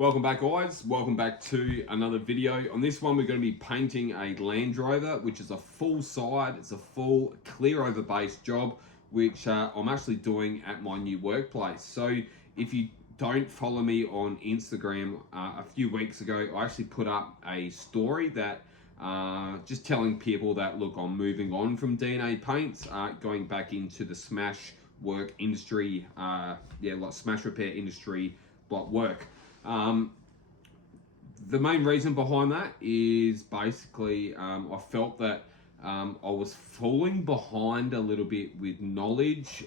Welcome back, guys. Welcome back to another video. On this one, we're going to be painting a Land Rover, which is a full side. It's a full clear over base job, which I'm actually doing at my new workplace. So if you don't follow me on Instagram, a few weeks ago, I actually put up a story that just telling people that, look, I'm moving on from DNA paints, going back into the smash work industry, like smash repair industry, like work. The main reason behind that is basically I felt that I was falling behind a little bit with knowledge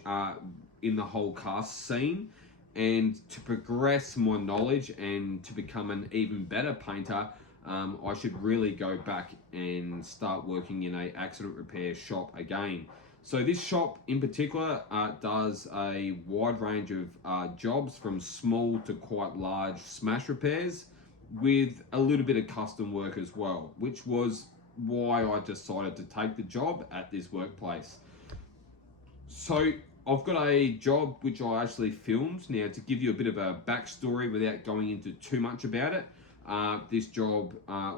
in the whole cast scene, and to progress my knowledge and to become an even better painter, I should really go back and start working in a accident repair shop again. So this shop in particular does a wide range of jobs, from small to quite large smash repairs, with a little bit of custom work as well, which was why I decided to take the job at this workplace. So I've got a job which I actually filmed. Now, to give you a bit of a backstory without going into too much about it, this job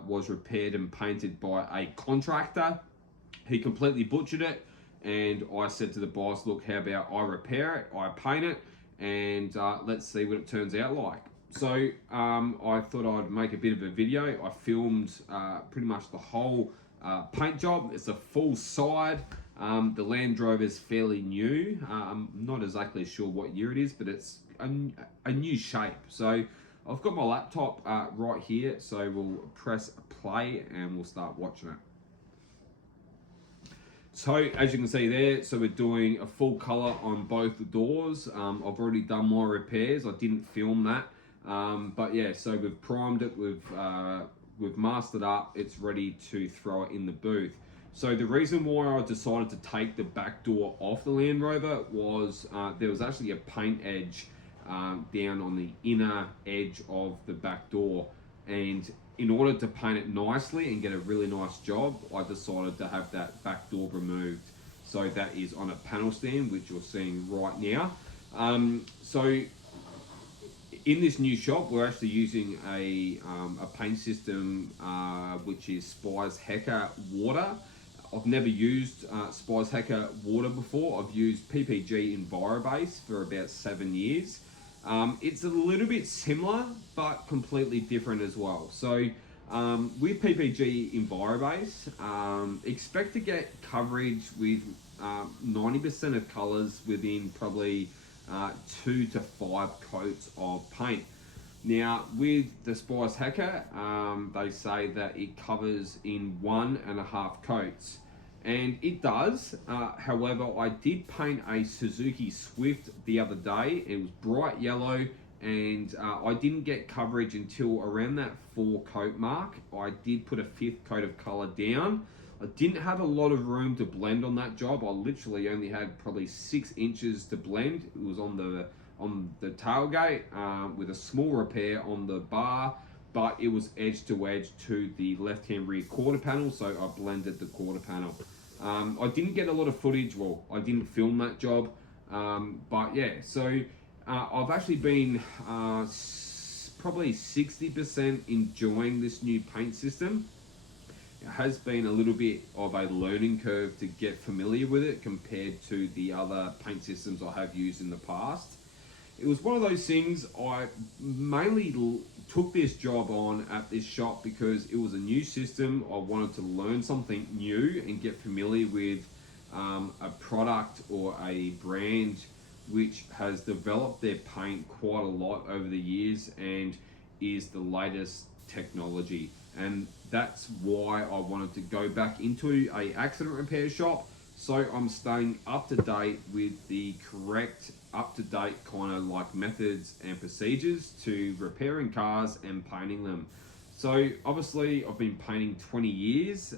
was repaired and painted by a contractor. He completely butchered it, and I said to the boss, look, how about I repair it, I paint it, and let's see what it turns out like. So I thought I'd make a bit of a video. I filmed pretty much the whole paint job. It's a full side. The Land Rover is fairly new. I'm not exactly sure what year it is, but it's a new shape. So I've got my laptop right here, so we'll press play and we'll start watching it. So as you can see there, so we're doing a full color on both the doors. I've already done my repairs. I didn't film that, but yeah. So we've primed it, we've masked it up. It's ready to throw it in the booth. So the reason why I decided to take the back door off the Land Rover was there was actually a paint edge down on the inner edge of the back door, and in order to paint it nicely and get a really nice job, I decided to have that back door removed. So that is on a panel stand, which you're seeing right now. So in this new shop, we're actually using a paint system which is Spice Hecker water. I've never used Spice Hecker water before. I've used PPG EnviroBase for about 7 years. It's a little bit similar, but completely different as well. So with PPG EnviroBase, expect to get coverage with 90% of colors within probably 2 to 5 coats of paint. Now with the Spice Hacker, they say that it covers in 1.5 coats. And it does. However, I did paint a Suzuki Swift the other day. It was bright yellow, and I didn't get coverage until around that 4 coat mark. I did put a 5th coat of color down. I didn't have a lot of room to blend on that job. I literally only had probably 6 inches to blend. It was on the tailgate with a small repair on the bar, but it was edge to edge to the left-hand rear quarter panel, so I blended the quarter panel. I didn't get a lot of footage. Well, I didn't film that job, but yeah. So I've actually been probably 60% enjoying this new paint system. It has been a little bit of a learning curve to get familiar with it compared to the other paint systems I have used in the past. It was one of those things. I mainly took this job on at this shop because it was a new system. I wanted to learn something new and get familiar with a product or a brand which has developed their paint quite a lot over the years and is the latest technology. And that's why I wanted to go back into a accident repair shop, so I'm staying up to date with the correct up-to-date kind of like methods and procedures to repairing cars and painting them. So obviously I've been painting 20 years,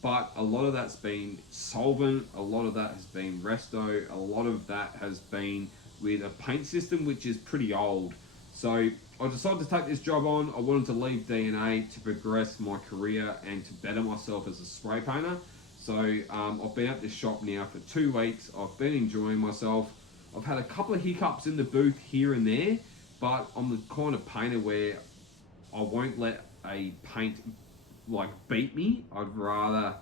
but a lot of that's been solvent, a lot of that has been resto, a lot of that has been with a paint system which is pretty old. So I decided to take this job on. I wanted to leave DNA to progress my career and to better myself as a spray painter. So I've been at this shop now for 2 weeks. I've been enjoying myself. I've had a couple of hiccups in the booth here and there, but I'm the kind of painter where I won't let a paint like beat me. I'd rather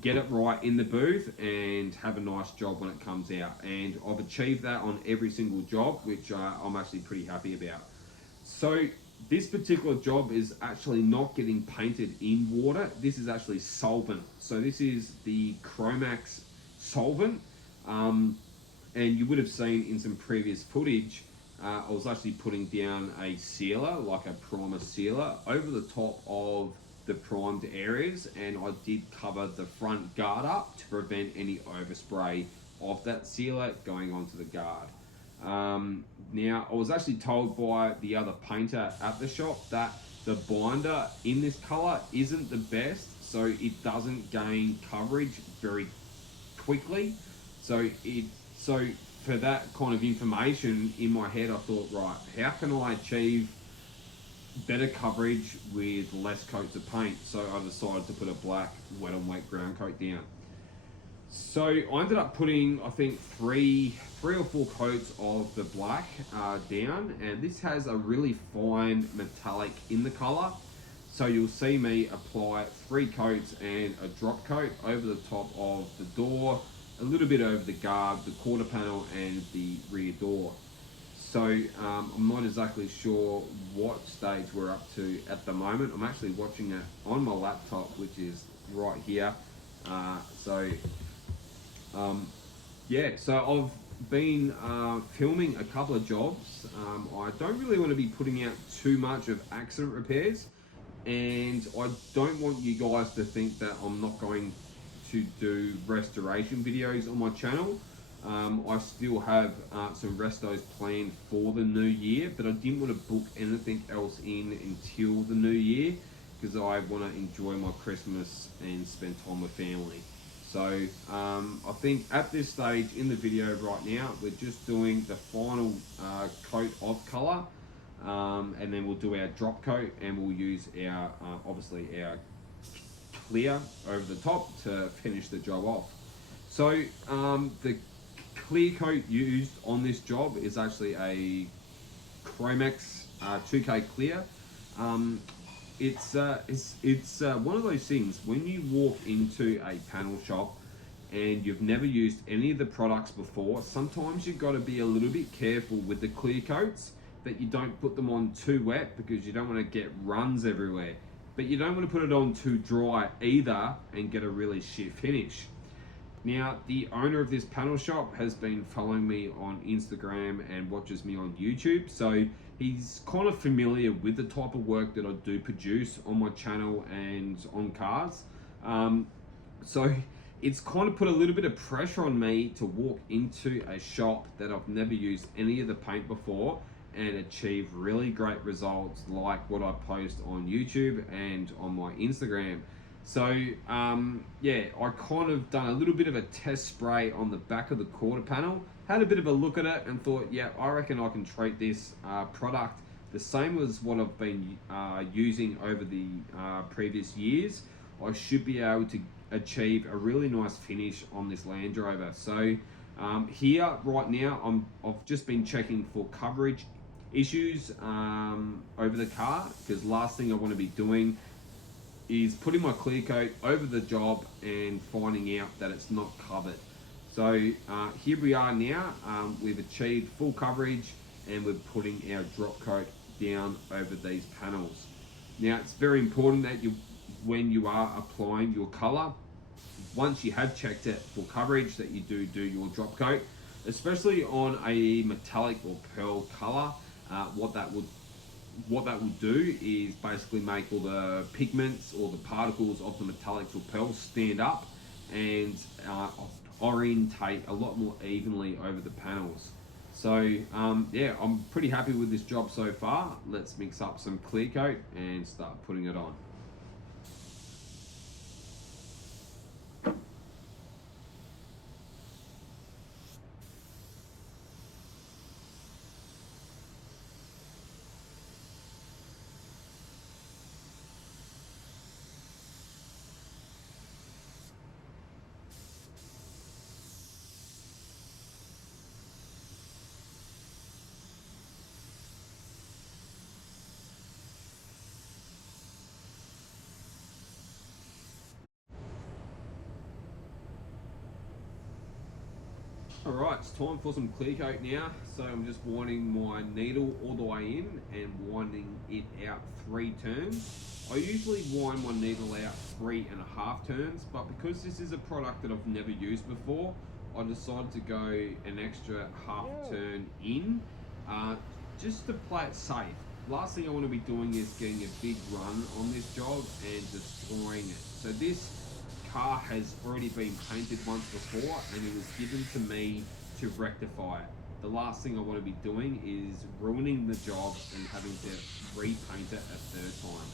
get it right in the booth and have a nice job when it comes out. And I've achieved that on every single job, which I'm actually pretty happy about. So this particular job is actually not getting painted in water. This is actually solvent. So this is the Chromax solvent. Um, and you would have seen in some previous footage, I was actually putting down a sealer, like a primer sealer, over the top of the primed areas, and I did cover the front guard up to prevent any overspray of that sealer going onto the guard. Now, I was actually told by the other painter at the shop that the binder in this color isn't the best, so it doesn't gain coverage very quickly. So so for that kind of information in my head, I thought, right, how can I achieve better coverage with less coats of paint? So I decided to put a black wet on wet ground coat down. So I ended up putting, I think, three or four coats of the black down, and this has a really fine metallic in the color. So you'll see me apply 3 coats and a drop coat over the top of the door, a little bit over the guard, the quarter panel, and the rear door. So I'm not exactly sure what stage we're up to at the moment. I'm actually watching it on my laptop, which is right here. So yeah, so I've been filming a couple of jobs. I don't really want to be putting out too much of accident repairs, and I don't want you guys to think that I'm not going to do restoration videos on my channel. I still have some restos planned for the new year, but I didn't want to book anything else in until the new year because I want to enjoy my Christmas and spend time with family. So I think at this stage in the video right now, we're just doing the final coat of colour, and then we'll do our drop coat, and we'll use our obviously our clear over the top to finish the job off. So the clear coat used on this job is actually a Chromax 2K clear. It's one of those things when you walk into a panel shop and you've never used any of the products before, sometimes you've got to be a little bit careful with the clear coats that you don't put them on too wet because you don't want to get runs everywhere. But you don't want to put it on too dry either and get a really shit finish. Now, the owner of this panel shop has been following me on Instagram and watches me on YouTube, so he's kind of familiar with the type of work that I do produce on my channel and on cars. So it's kind of put a little bit of pressure on me to walk into a shop that I've never used any of the paint before and achieve really great results like what I post on YouTube and on my Instagram. So yeah, I kind of done a little bit of a test spray on the back of the quarter panel, had a bit of a look at it and thought, yeah, I reckon I can treat this product the same as what I've been using over the previous years. I should be able to achieve a really nice finish on this Land Rover. So here right now, I've just been checking for coverage issues over the car, because last thing I want to be doing is putting my clear coat over the job and finding out that it's not covered. So here we are now, we've achieved full coverage and we're putting our drop coat down over these panels. Now it's very important that when you are applying your color, once you have checked it for coverage, that you do your drop coat, especially on a metallic or pearl color. What that will do is basically make all the pigments or the particles of the metallics or pearls stand up and orientate a lot more evenly over the panels. So yeah, I'm pretty happy with this job so far. Let's mix up some clear coat and start putting it on. Alright, it's time for some clear coat now. So I'm just winding my needle all the way in and winding it out 3 turns. I usually wind my needle out 3.5 turns, but because this is a product that I've never used before, I decided to go an extra half turn in, just to play it safe. Last thing I want to be doing is getting a big run on this job and destroying it. So this car has already been painted once before and it was given to me to rectify it. The last thing I want to be doing is ruining the job and having to repaint it a third time.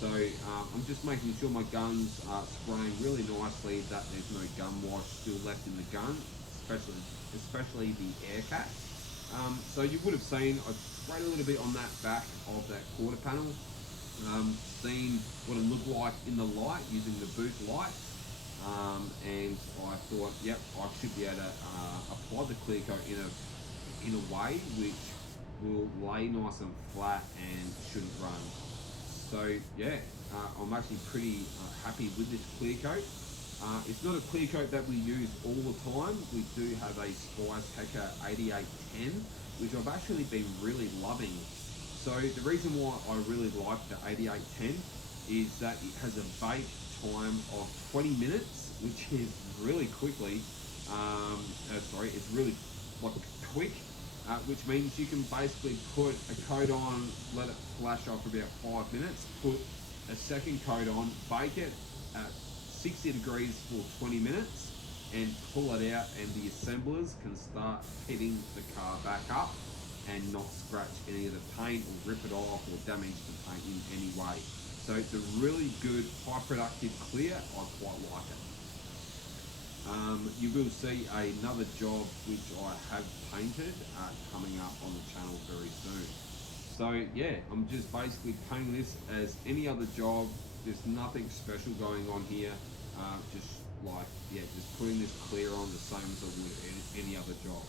So I'm just making sure my guns are spraying really nicely, that there's no gun wash still left in the gun, especially the air cap. So you would have seen I sprayed a little bit on that back of that quarter panel, seen what it looked like in the light using the boot light. And I thought, yep, I should be able to apply the clear coat in a way which will lay nice and flat and shouldn't run. So yeah, I'm actually pretty happy with this clear coat. It's not a clear coat that we use all the time. We do have a hi-tec 8810, which I've actually been really loving. So the reason why I really like the 8810 is that it has a bake time of 20 minutes, which is really quickly, it's really like quick, which means you can basically put a coat on, let it flash off for about 5 minutes, put a second coat on, bake it at 60 degrees for 20 minutes, and pull it out, and the assemblers can start heating the car back up and not scratch any of the paint or rip it off or damage the paint in any way. So it's a really good, high productive clear. I quite like it. You will see another job which I have painted coming up on the channel very soon. So yeah, I'm just basically painting this as any other job. There's nothing special going on here. Just putting this clear on the same as I would any other job.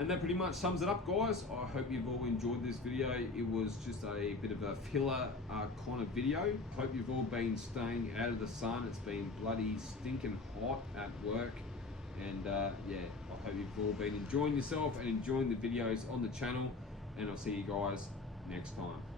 And that pretty much sums it up, guys. I hope you've all enjoyed this video. It was just a bit of a filler kind of video. Hope you've all been staying out of the sun. It's been bloody stinking hot at work. And yeah, I hope you've all been enjoying yourself and enjoying the videos on the channel. And I'll see you guys next time.